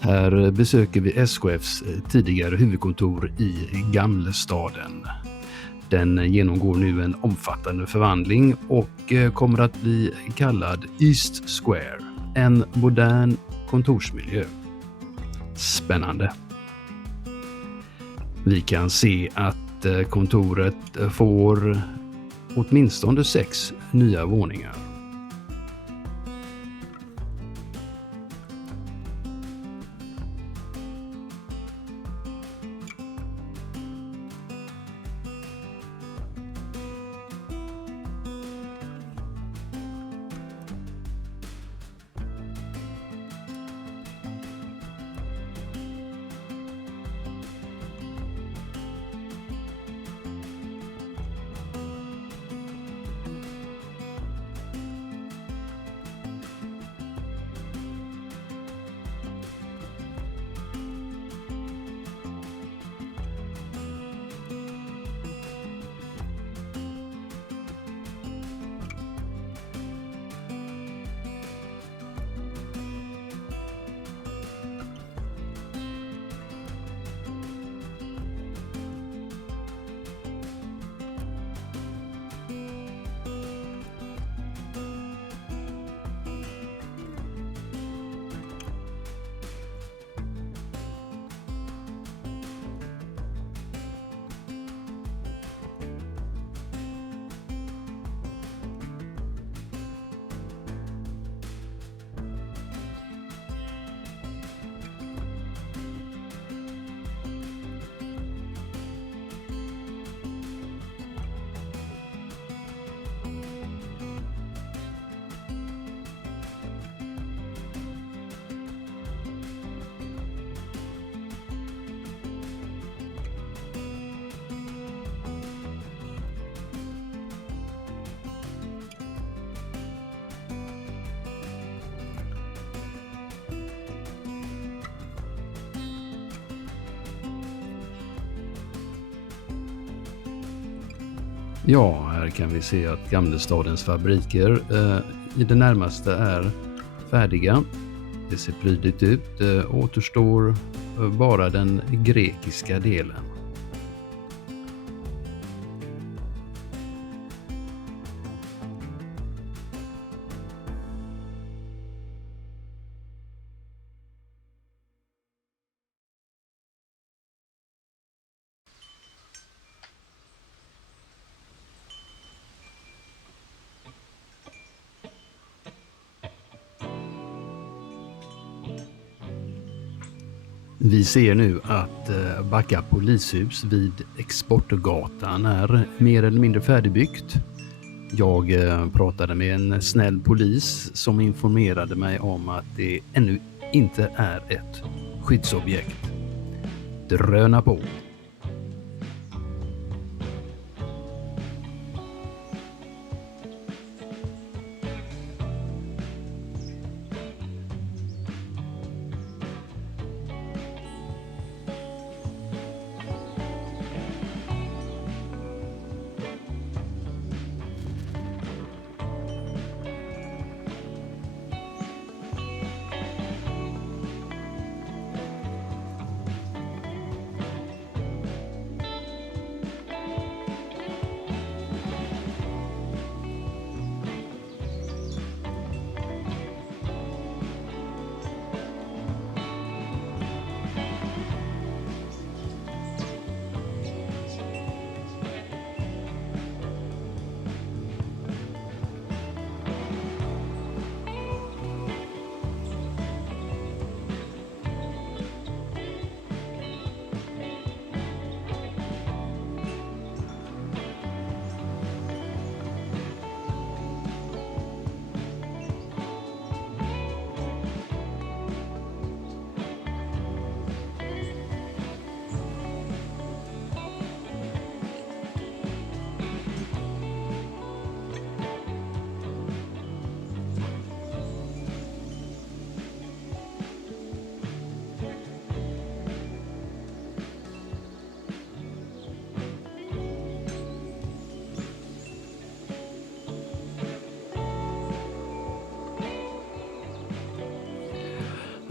Här besöker vi SKFs tidigare huvudkontor i Gamlestaden. Den genomgår nu en omfattande förvandling och kommer att bli kallad East Square, en modern kontorsmiljö. Spännande. Vi kan se att kontoret får åtminstone 6 nya våningar. Ja, här kan vi se att Gamlestadens fabriker i det närmaste är färdiga. Det ser prydligt ut. Återstår bara den grekiska delen. Vi ser nu att Backa polishus vid Exportgatan är mer eller mindre färdigbyggt. Jag pratade med en snäll polis som informerade mig om att det ännu inte är ett skyddsobjekt. Dröna på!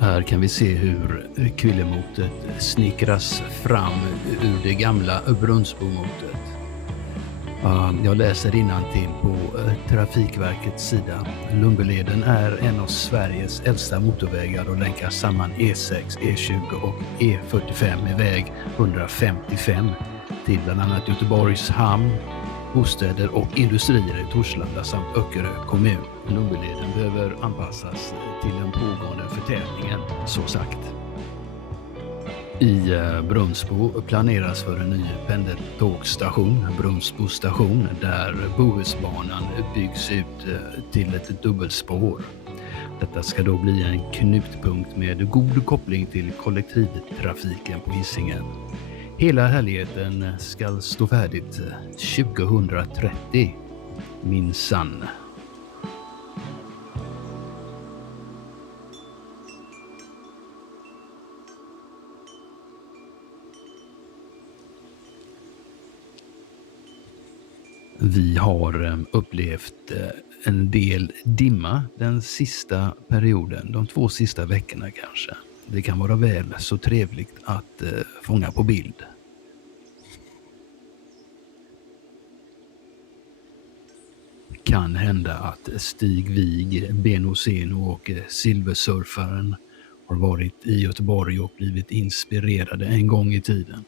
Här kan vi se hur Kvillemotet snickras fram ur det gamla Brunnsbomotet. Jag läser innantill på Trafikverkets sida. Lundbyleden är en av Sveriges äldsta motorvägar och länkar samman E6, E20 och E45 med väg 155 till bland annat Göteborgs hamn, bostäder och industrier i Torslanda samt Öckerö kommun. Lundbyleden behöver anpassas till den pågående förtätningen, så sagt. I Brunnsbo planeras för en ny pendeltågsstation, Brunnsbo station, där Bohusbanan byggs ut till ett dubbelspår. Detta ska då bli en knutpunkt med god koppling till kollektivtrafiken på Hisingen. Hela härligheten ska stå färdigt 2030, minsann. Vi har upplevt en del dimma den sista perioden, de 2 sista veckorna kanske. Det kan vara väl så trevligt att fånga på bild. Kan hända att Stig Wig, Beno Seno och Silversurfaren har varit i Göteborg och blivit inspirerade en gång i tiden.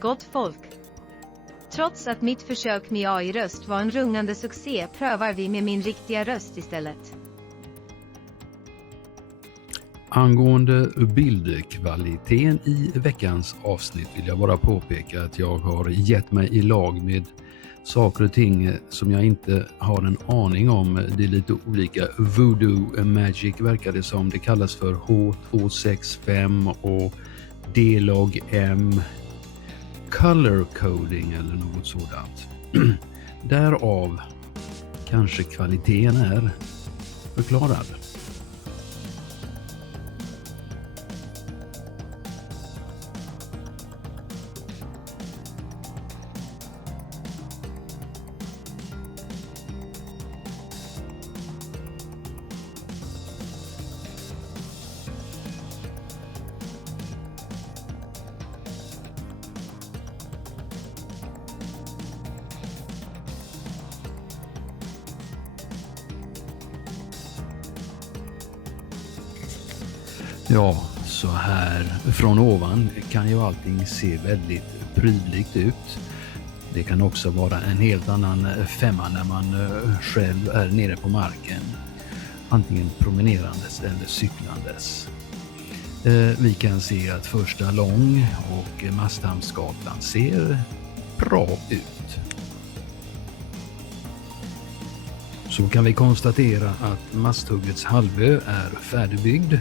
Gott folk. Trots att mitt försök med AI-röst var en rungande succé prövar vi med min riktiga röst istället. Angående bildkvaliteten i veckans avsnitt vill jag bara påpeka att jag har gett mig i lag med saker och ting som jag inte har en aning om. Det är lite olika. Voodoo Magic verkar det som. Det kallas för H265 och D-log M. Color coding eller något sådant. Därav kanske kvaliteten är förklarad. Ja, så här från ovan kan ju allting se väldigt prydligt ut. Det kan också vara en helt annan femma när man själv är nere på marken. Antingen promenerandes eller cyklandes. Vi kan se att Första Lång och Masthamnsgatan ser bra ut. Så kan vi konstatera att Masthuggets halvö är färdigbyggd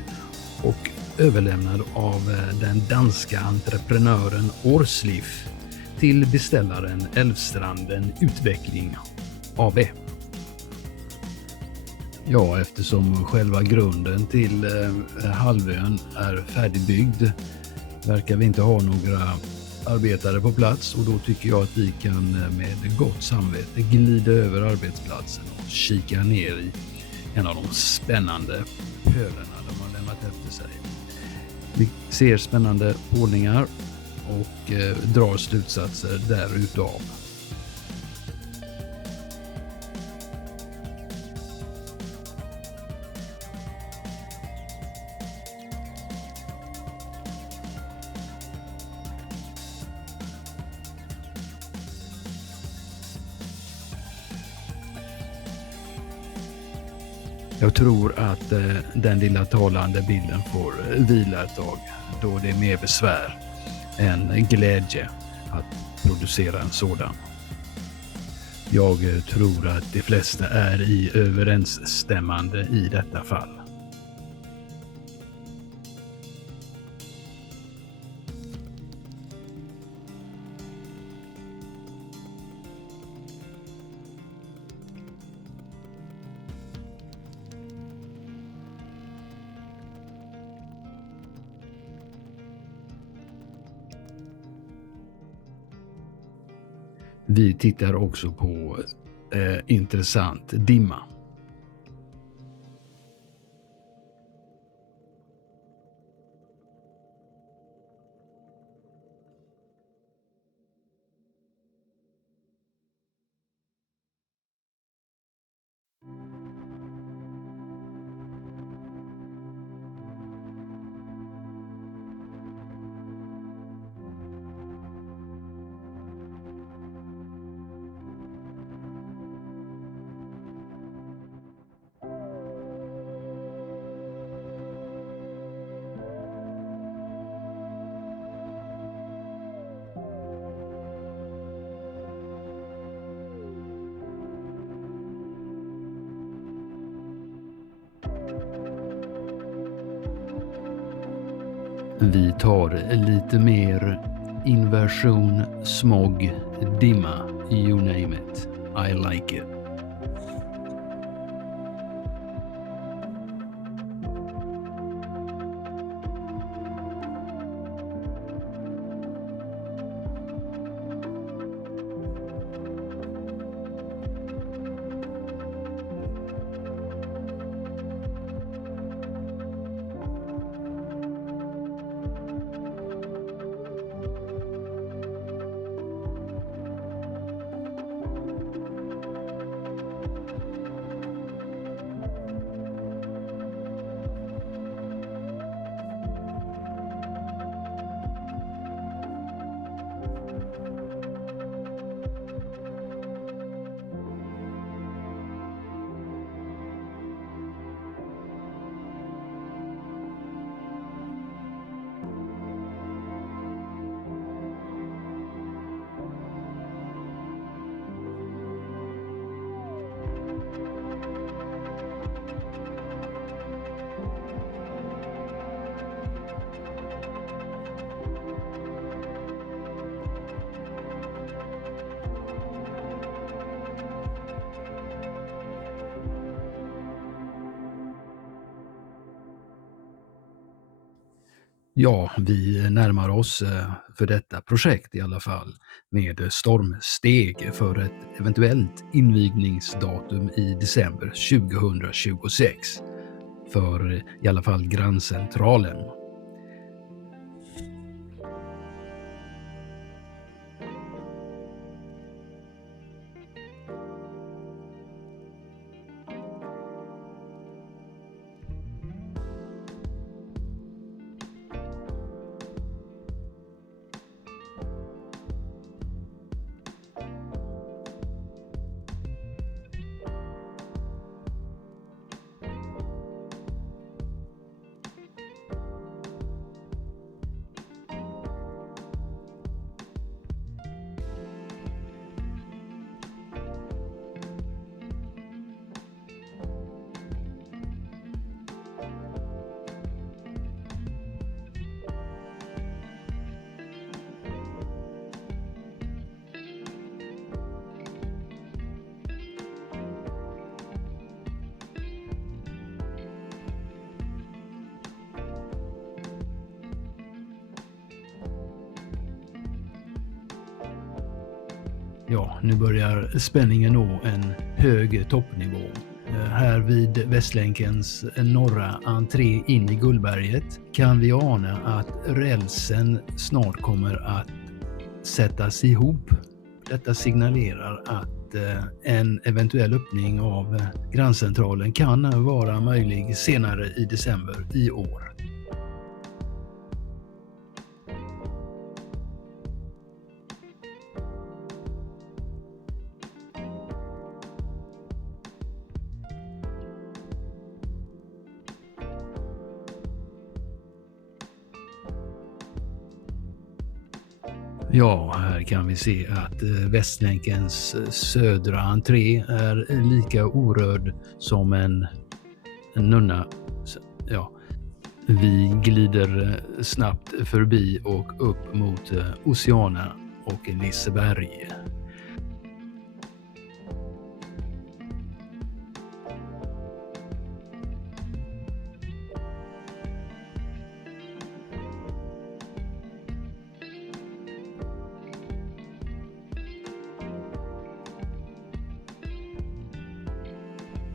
och överlämnad av den danska entreprenören Årslif till beställaren Älvstranden Utveckling AB. Ja, eftersom själva grunden till halvön är färdigbyggd verkar vi inte ha några arbetare på plats, och då tycker jag att vi kan med gott samvete glida över arbetsplatsen och kika ner i en av de spännande pölarna de har lämnat efter sig. Vi ser spännande pålningar och drar slutsatser därutav. Jag tror att den lilla talande bilden får vila ett tag, då det är mer besvär än glädje att producera en sådan. Jag tror att de flesta är i överensstämmande i detta fall. Vi tittar också på intressant dimma. Vi tar lite mer inversion, smog, dimma, you name it. I like it. Ja, vi närmar oss för detta projekt i alla fall med stormsteg för ett eventuellt invigningsdatum i december 2026 för i alla fall Granncentralen. Ja, nu börjar spänningen nå en hög toppnivå. Här vid Västlänkens norra entré in i Gullberget kan vi ana att rälsen snart kommer att sättas ihop. Detta signalerar att en eventuell öppning av Granncentralen kan vara möjlig senare i december i år. Ja, här kan vi se att Västlänkens södra entré är lika orörd som en nunna. Ja, vi glider snabbt förbi och upp mot Oceana och Liseberg.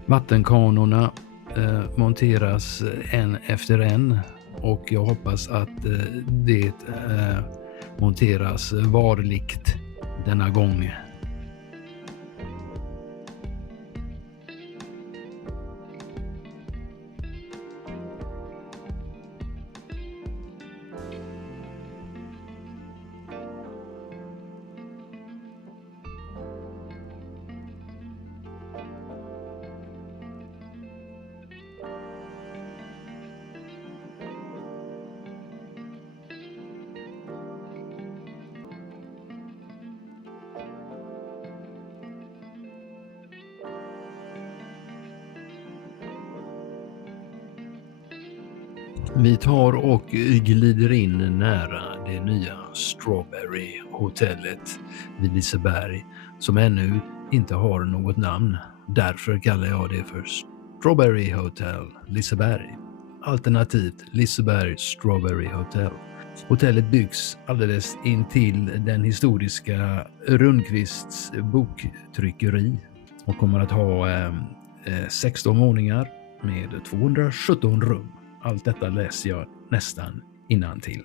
Vattenkanorna monteras en efter en och jag hoppas att det monteras varligt denna gång. Vi tar och glider in nära det nya Strawberry hotellet vid Liseberg som ännu inte har något namn. Därför kallar jag det för Strawberry Hotel Liseberg. Alternativt Liseberg Strawberry Hotel. Hotellet byggs alldeles intill den historiska Rundqvists boktryckeri och kommer att ha 16 våningar med 217 rum. Allt detta läser jag nästan innantill.